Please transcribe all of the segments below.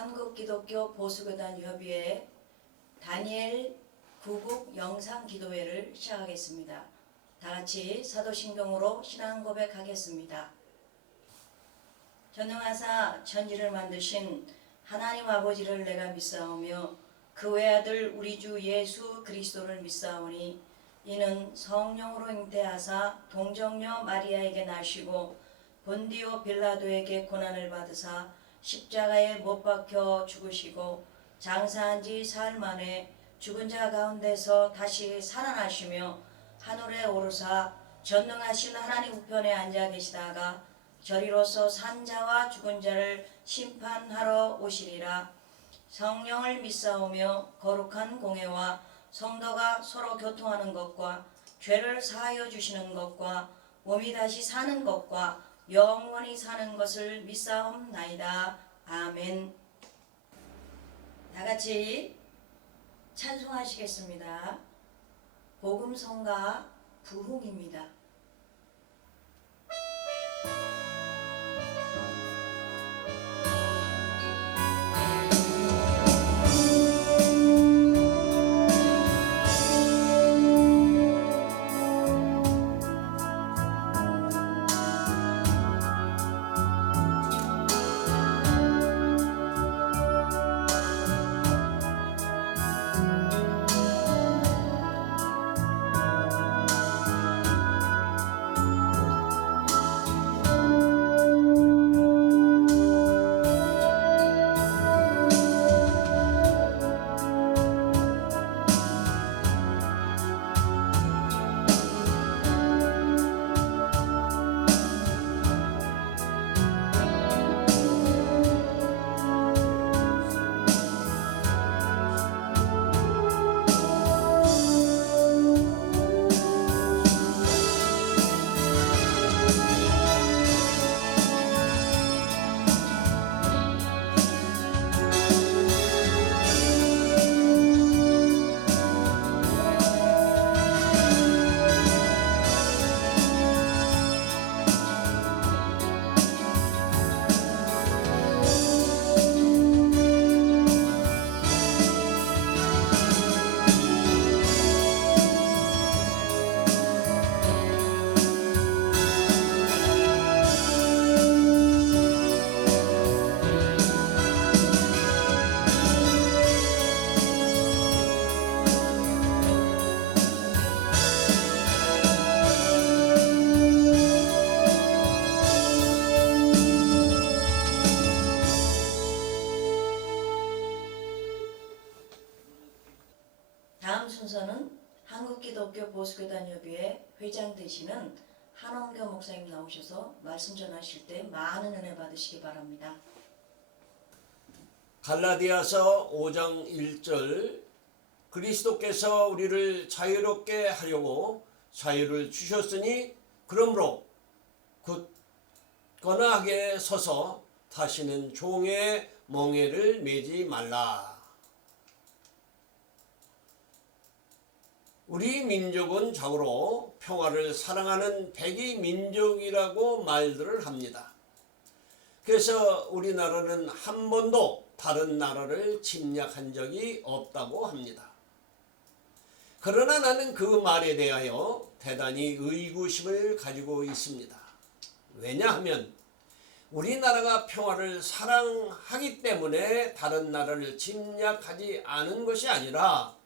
한국기독교 보수교단 협의회 다니엘 구국 영상기도회를 시작하겠습니다. 다같이 사도신경으로 신앙 고백하겠습니다. 전능하사 천지를 만드신 하나님 아버지를 내가 믿사오며 그 외아들 우리 주 예수 그리스도를 믿사오니 이는 성령으로 잉태하사 동정녀 마리아에게 나시고 본디오 빌라도에게 고난을 받으사 십자가에 못 박혀 죽으시고 장사한 지 사흘 만에 죽은 자 가운데서 다시 살아나시며 하늘에 오르사 전능하신 하나님 우편에 앉아 계시다가 저리로서 산 자와 죽은 자를 심판하러 오시리라. 성령을 믿사오며 거룩한 공회와 성도가 서로 교통하는 것과 죄를 사하여 주시는 것과 몸이 다시 사는 것과 영원히 사는 것을 믿사옵나이다. 아멘. 다같이 찬송하시겠습니다. 복음성가 부흥입니다. 다음 순서는 한국기독교 보수교단협의회 회장 되시는 한원교 목사님 나오셔서 말씀 전하실 때 많은 은혜 받으시기 바랍니다. 갈라디아서 5장 1절 그리스도께서 우리를 자유롭게 하려고 자유를 주셨으니 그러므로 굳건하게 서서 다시는 종의 멍에를 매지 말라. 우리 민족은 자고로 평화를 사랑하는 백이 민족이라고 말들을 합니다. 그래서 우리나라는 한 번도 다른 나라를 침략한 적이 없다고 합니다. 그러나 나는 그 말에 대하여 대단히 의구심을 가지고 있습니다. 왜냐하면 우리나라가 평화를 사랑하기 때문에 다른 나라를 침략하지 않은 것이 아니라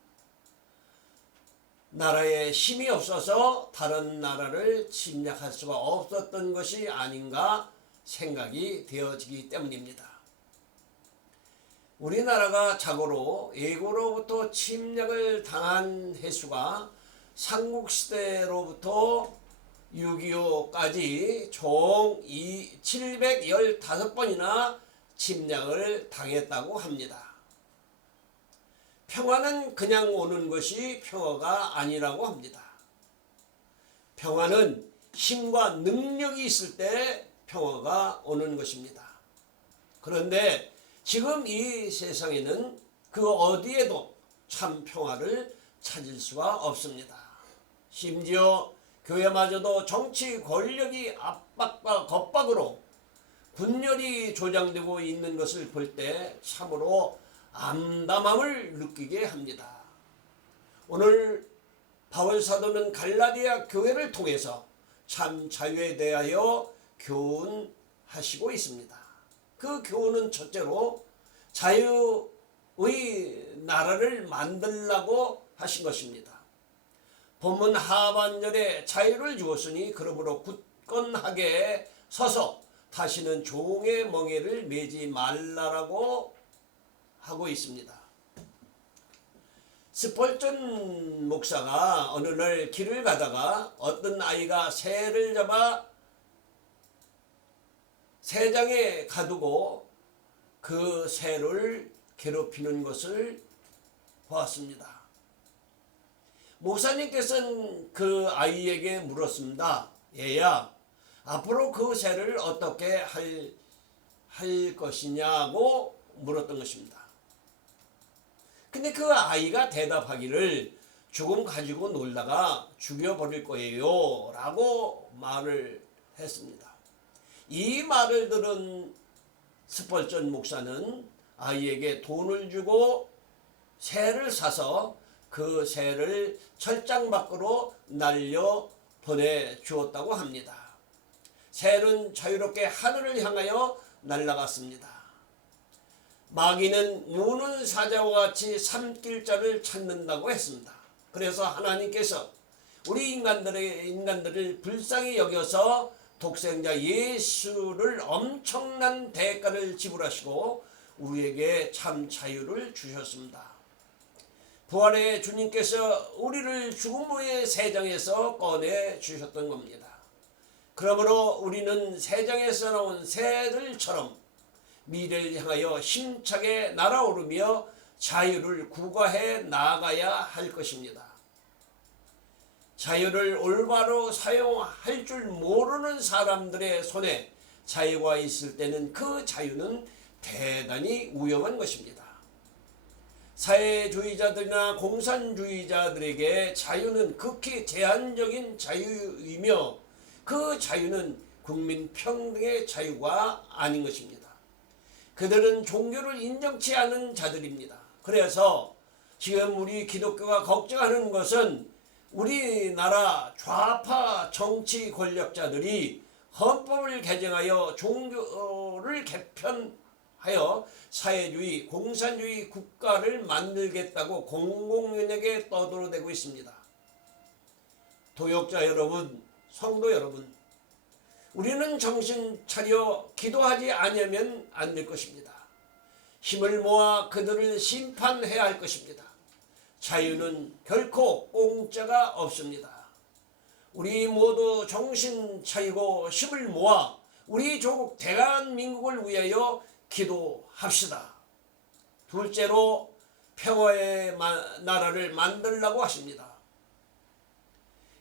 나라에 힘이 없어서 다른 나라를 침략할 수가 없었던 것이 아닌가 생각이 되어지기 때문입니다. 우리나라가 자고로 외고로부터 침략을 당한 횟수가 삼국시대로부터 6.25까지 총 715번이나 침략을 당했다고 합니다. 평화는 그냥 오는 것이 평화가 아니라고 합니다. 평화는 힘과 능력이 있을 때 평화가 오는 것입니다. 그런데 지금 이 세상에는 그 어디에도 참 평화를 찾을 수가 없습니다. 심지어 교회마저도 정치 권력이 압박과 겁박으로 분열이 조장되고 있는 것을 볼 때 참으로 암담함을 느끼게 합니다. 오늘 바울 사도는 갈라디아 교회를 통해서 참 자유에 대하여 교훈하시고 있습니다. 그 교훈은 첫째로 자유의 나라를 만들라고 하신 것입니다. 본문 하반절에 자유를 주었으니 그러므로 굳건하게 서서 다시는 종의 멍에를 매지 말라라고 하고 있습니다. 스펄전 목사가 어느 날 길을 가다가 어떤 아이가 새를 잡아 새장에 가두고 그 새를 괴롭히는 것을 보았습니다. 목사님께서는 그 아이에게 물었습니다. 얘야, 앞으로 그 새를 어떻게 할 것이냐고 물었던 것입니다. 근데 그 아이가 대답하기를 조금 가지고 놀다가 죽여버릴 거예요 라고 말을 했습니다. 이 말을 들은 스펄전 목사는 아이에게 돈을 주고 새를 사서 그 새를 철장 밖으로 날려 보내주었다고 합니다. 새는 자유롭게 하늘을 향하여 날아갔습니다. 마귀는 우는 사자와 같이 삼킬자를 찾는다고 했습니다. 그래서 하나님께서 우리 인간들을 불쌍히 여겨서 독생자 예수를 엄청난 대가를 지불하시고 우리에게 참 자유를 주셨습니다. 부활의 주님께서 우리를 죽음 후의 새장에서 꺼내 주셨던 겁니다. 그러므로 우리는 새장에서 나온 새들처럼 미래를 향하여 힘차게 날아오르며 자유를 구가해 나아가야 할 것입니다. 자유를 올바로 사용할 줄 모르는 사람들의 손에 자유가 있을 때는 그 자유는 대단히 위험한 것입니다. 사회주의자들이나 공산주의자들에게 자유는 극히 제한적인 자유이며 그 자유는 국민 평등의 자유가 아닌 것입니다. 그들은 종교를 인정치 않은 자들입니다. 그래서 지금 우리 기독교가 걱정하는 것은 우리나라 좌파 정치 권력자들이 헌법을 개정하여 종교를 개편하여 사회주의, 공산주의 국가를 만들겠다고 공공연하게 떠들어대고 있습니다. 도역자 여러분, 성도 여러분, 우리는 정신 차려 기도하지 않으면 안 될 것입니다. 힘을 모아 그들을 심판해야 할 것입니다. 자유는 결코 공짜가 없습니다. 우리 모두 정신 차리고 힘을 모아 우리 조국 대한민국을 위하여 기도합시다. 둘째로 평화의 나라를 만들라고 하십니다.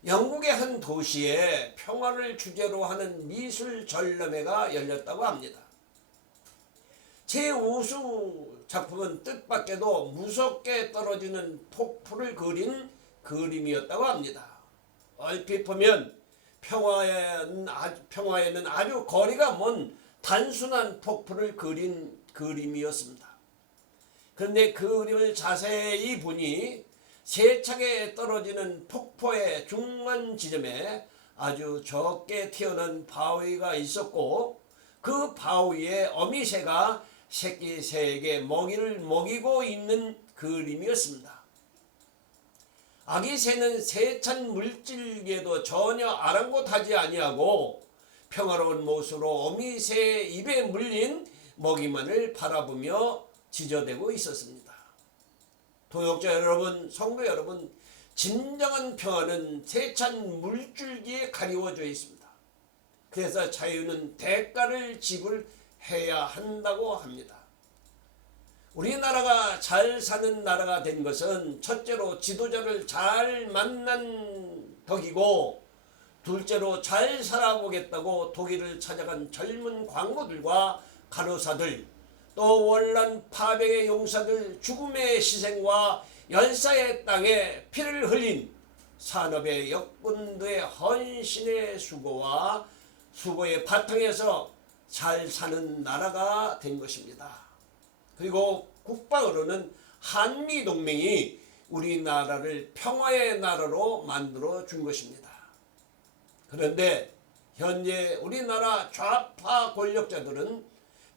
영국의 한 도시에 평화를 주제로 하는 미술 전람회가 열렸다고 합니다. 제 우수 작품은 뜻밖에도 무섭게 떨어지는 폭포를 그린 그림이었다고 합니다. 얼핏 보면 평화에는 아주 거리가 먼 단순한 폭포를 그린 그림이었습니다. 그런데 그 그림을 자세히 보니 세차게 떨어지는 폭포의 중간 지점에 아주 적게 튀어나온 바위가 있었고 그 바위에 어미새가 새끼 새에게 먹이를 먹이고 있는 그림이었습니다. 아기 새는 세찬 물질기에도 전혀 아랑곳하지 아니하고 평화로운 모습으로 어미새의 입에 물린 먹이만을 바라보며 지저대고 있었습니다. 도역자 여러분, 성도 여러분, 진정한 평화는 세찬 물줄기에 가리워져 있습니다. 그래서 자유는 대가를 지불해야 한다고 합니다. 우리나라가 잘 사는 나라가 된 것은 첫째로 지도자를 잘 만난 덕이고 둘째로 잘 살아보겠다고 독일을 찾아간 젊은 광부들과 간호사들 또 월남 파병의 용사들 죽음의 희생과 열사의 땅에 피를 흘린 산업의 역군들의 헌신의 수고의 바탕에서 잘 사는 나라가 된 것입니다. 그리고 국방으로는 한미동맹이 우리나라를 평화의 나라로 만들어 준 것입니다. 그런데 현재 우리나라 좌파 권력자들은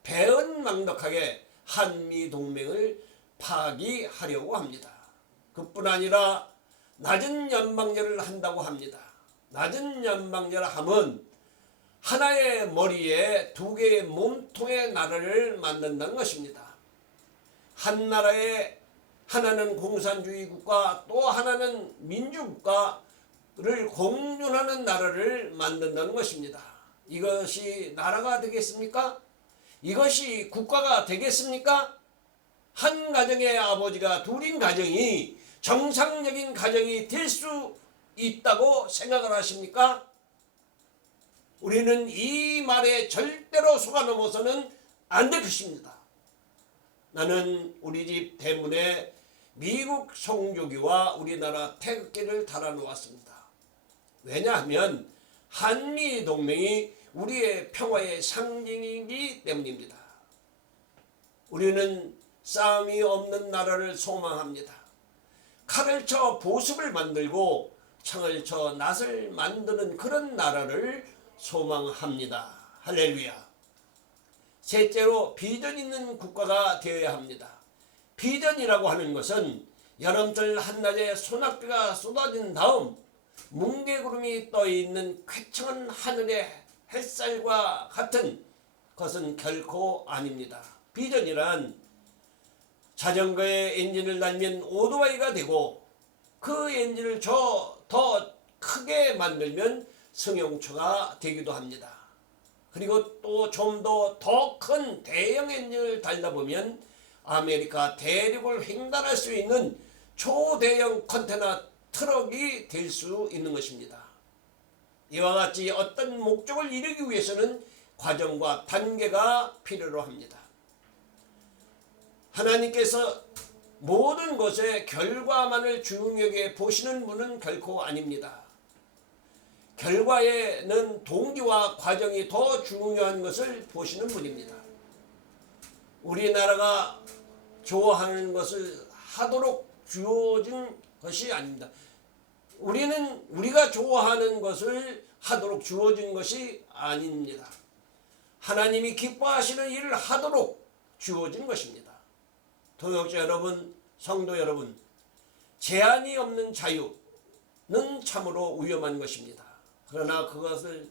배은망덕하게 한미동맹을 파기하려고 합니다. 그뿐 아니라 낮은 연방제를 한다고 합니다. 낮은 연방제라 하면 하나의 머리에 두 개의 몸통의 나라를 만든다는 것입니다. 한 나라에 하나는 공산주의 국가 또 하나는 민주국가를 공존하는 나라를 만든다는 것입니다. 이것이 나라가 되겠습니까? 이것이 국가가 되겠습니까? 한 가정의 아버지가 둘인 가정이 정상적인 가정이 될 수 있다고 생각을 하십니까? 우리는 이 말에 절대로 속아 넘어서는 안 될 것입니다. 나는 우리 집 대문에 미국 성조기와 우리나라 태극기를 달아놓았습니다. 왜냐하면 한미동맹이 우리의 평화의 상징이기 때문입니다. 우리는 싸움이 없는 나라를 소망합니다. 칼을 쳐 보습을 만들고 창을 쳐 낫을 만드는 그런 나라를 소망합니다. 할렐루야. 셋째로 비전 있는 국가가 되어야 합니다. 비전이라고 하는 것은 여름철 한낮에 소낙비가 쏟아진 다음 뭉게구름이 떠있는 쾌청한 하늘의 햇살과 같은 것은 결코 아닙니다. 비전이란 자전거에 엔진을 달면 오토바이가 되고 그 엔진을 더 크게 만들면 승용차가 되기도 합니다. 그리고 또 좀 더 큰 대형 엔진을 달다 보면 아메리카 대륙을 횡단할 수 있는 초대형 컨테이너 트럭이 될 수 있는 것입니다. 이와 같이 어떤 목적을 이루기 위해서는 과정과 단계가 필요로 합니다. 하나님께서 모든 것의 결과만을 중요하게 보시는 분은 결코 아닙니다. 결과에는 동기와 과정이 더 중요한 것을 보시는 분입니다. 우리나라가 좋아하는 것을 하도록 주어진 것이 아닙니다. 우리가 좋아하는 것을 하도록 주어진 것이 아닙니다. 하나님이 기뻐하시는 일을 하도록 주어진 것입니다. 동역자 여러분, 성도 여러분, 제한이 없는 자유는 참으로 위험한 것입니다. 그러나 그것을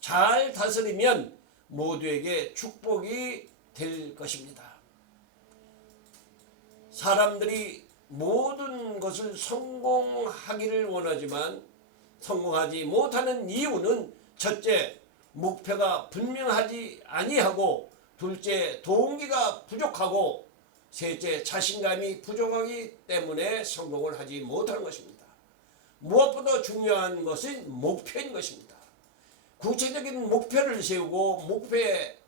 잘 다스리면 모두에게 축복이 될 것입니다. 사람들이 모든 것을 성공하기를 원하지만 성공하지 못하는 이유는 첫째, 목표가 분명하지 아니하고 둘째, 동기가 부족하고 셋째, 자신감이 부족하기 때문에 성공을 하지 못하는 것입니다. 무엇보다 중요한 것은 목표인 것입니다. 구체적인 목표를 세우고 목표에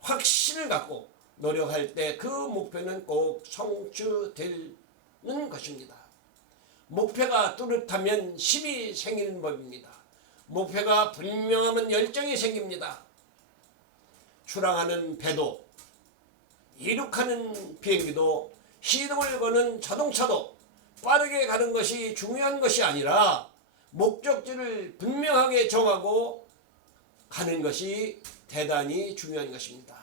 확신을 갖고 노력할 때 그 목표는 꼭 성취되는 것입니다. 목표가 뚜렷하면 힘이 생기는 법입니다. 목표가 분명하면 열정이 생깁니다. 출항하는 배도, 이륙하는 비행기도, 시동을 거는 자동차도 빠르게 가는 것이 중요한 것이 아니라 목적지를 분명하게 정하고 가는 것이 대단히 중요한 것입니다.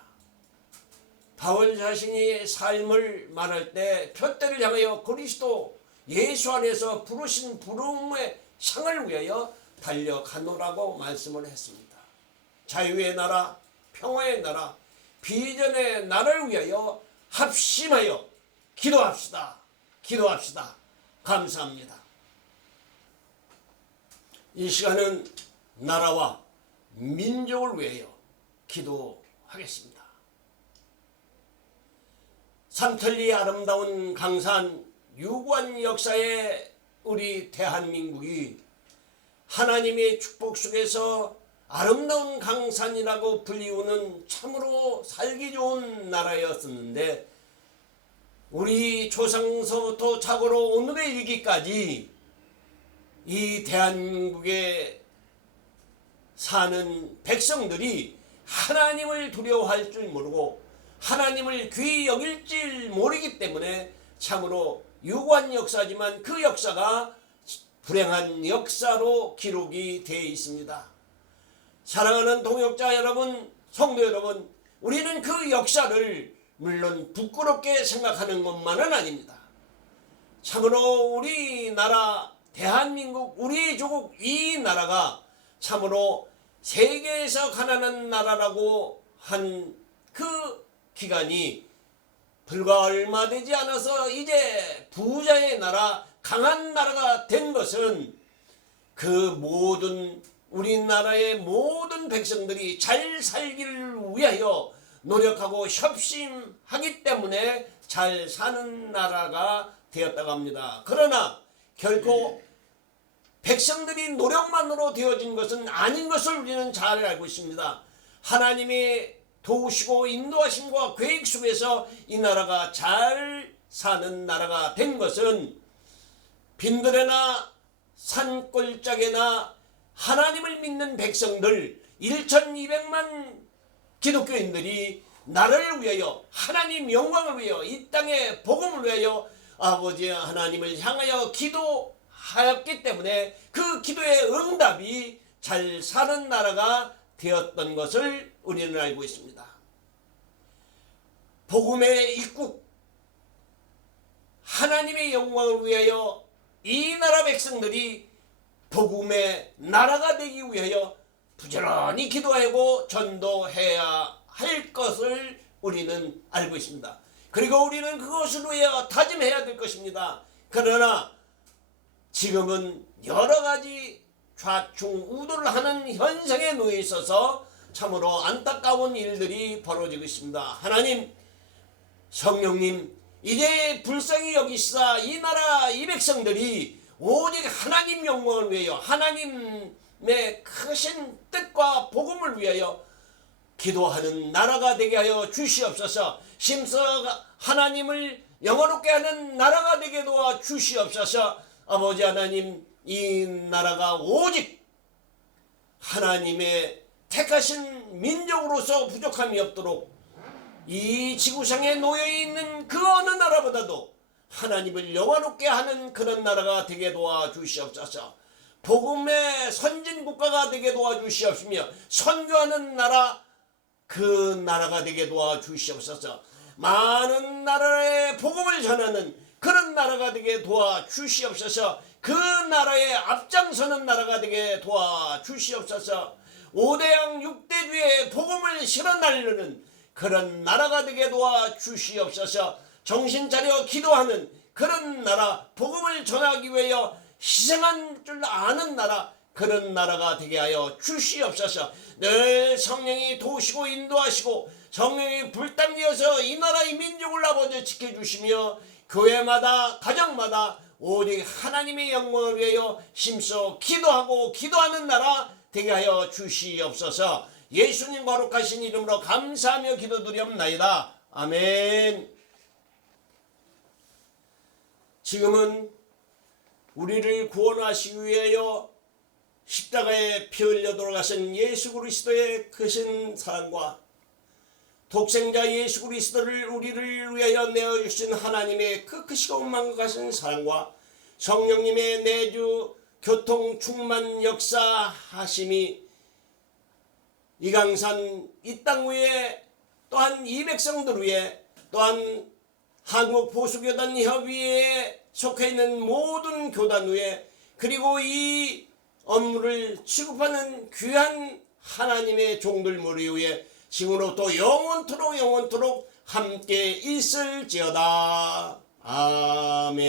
바울 자신이 삶을 말할 때 표대를 향하여 그리스도 예수 안에서 부르신 부름의 상을 위하여 달려가노라고 말씀을 했습니다. 자유의 나라, 평화의 나라, 비전의 나라를 위하여 합심하여 기도합시다. 감사합니다. 이 시간은 나라와 민족을 위하여 기도하겠습니다. 삼천리 아름다운 강산 유구한 역사의 우리 대한민국이 하나님의 축복 속에서 아름다운 강산이라고 불리우는 참으로 살기 좋은 나라였었는데 우리 조상서부터 자고로 오늘에 이르기까지 이 대한민국에 사는 백성들이 하나님을 두려워할 줄 모르고 하나님을 귀히 여길 줄 모르기 때문에 참으로 유구한 역사지만 그 역사가 불행한 역사로 기록이 되어 있습니다. 사랑하는 동역자 여러분, 성도 여러분, 우리는 그 역사를 물론 부끄럽게 생각하는 것만은 아닙니다. 참으로 우리나라 대한민국 우리 조국 이 나라가 참으로 세계에서 가난한 나라라고 한 그 기간이 불과 얼마 되지 않아서 이제 부자의 나라, 강한 나라가 된 것은 그 모든 우리나라의 모든 백성들이 잘 살기를 위하여 노력하고 협심하기 때문에 잘 사는 나라가 되었다고 합니다. 그러나 결코 백성들이 노력만으로 되어진 것은 아닌 것을 우리는 잘 알고 있습니다. 하나님의 도우시고 인도하심과 계획 속에서 이 나라가 잘 사는 나라가 된 것은 빈들에나 산골짜기나 하나님을 믿는 백성들 1200만 기독교인들이 나라를 위하여 하나님 영광을 위하여 이 땅의 복음을 위하여 아버지 하나님을 향하여 기도하였기 때문에 그 기도의 응답이 잘 사는 나라가 되었던 것을 우리는 알고 있습니다. 복음의 입국, 하나님의 영광을 위하여 이 나라 백성들이 복음의 나라가 되기 위하여 부지런히 기도하고 전도해야 할 것을 우리는 알고 있습니다. 그리고 우리는 그것을 위하여 다짐해야 될 것입니다. 그러나 지금은 여러 가지 좌충우돌을 하는 현상에 놓여 있어서 참으로 안타까운 일들이 벌어지고 있습니다. 하나님, 성령님, 이제 불쌍히 여기시사 이 나라 이 백성들이 오직 하나님 영광을 위하여 하나님의 크신 뜻과 복음을 위하여 기도하는 나라가 되게 하여 주시옵소서. 심서 하나님을 영화롭게 하는 나라가 되게 도와 주시옵소서. 아버지 하나님, 이 나라가 오직 하나님의 택하신 민족으로서 부족함이 없도록 이 지구상에 놓여있는 그 어느 나라보다도 하나님을 영화롭게 하는 그런 나라가 되게 도와주시옵소서. 복음의 선진국가가 되게 도와주시옵시며 선교하는 나라, 그 나라가 되게 도와주시옵소서. 많은 나라의 복음을 전하는 그런 나라가 되게 도와주시옵소서. 그 나라에 앞장서는 나라가 되게 도와주시옵소서. 5대양 6대주의 복음을 실어 날르는 그런 나라가 되게 도와주시옵소서. 정신 차려 기도하는 그런 나라, 복음을 전하기 위하여 희생한 줄 아는 나라, 그런 나라가 되게 하여 주시옵소서. 늘 성령이 도우시고 인도하시고 성령이 불담되어서 이 나라 이 민족을 아버지 지켜주시며 교회마다 가정마다 오직 하나님의 영광을 위하여 힘써 기도하고 기도하는 나라 되게 하여 주시옵소서. 예수님 거룩하신 이름으로 감사하며 기도드리옵나이다. 아멘. 지금은 우리를 구원하시기 위하여 십자가에 피 흘려 돌아가신 예수 그리스도의 크신 사랑과 독생자 예수 그리스도를 우리를 위하여 내어주신 하나님의 그 크시고 만각하신 사랑과 성령님의 내주 교통 충만 역사하심이 이강산 이 땅 위에 또한 이 백성들 위에 또한 한국 보수교단 협의회에 속해 있는 모든 교단 위에 그리고 이 업무를 취급하는 귀한 하나님의 종들 머리 위에 지금으로부터 영원토록 함께 있을지어다. 아멘.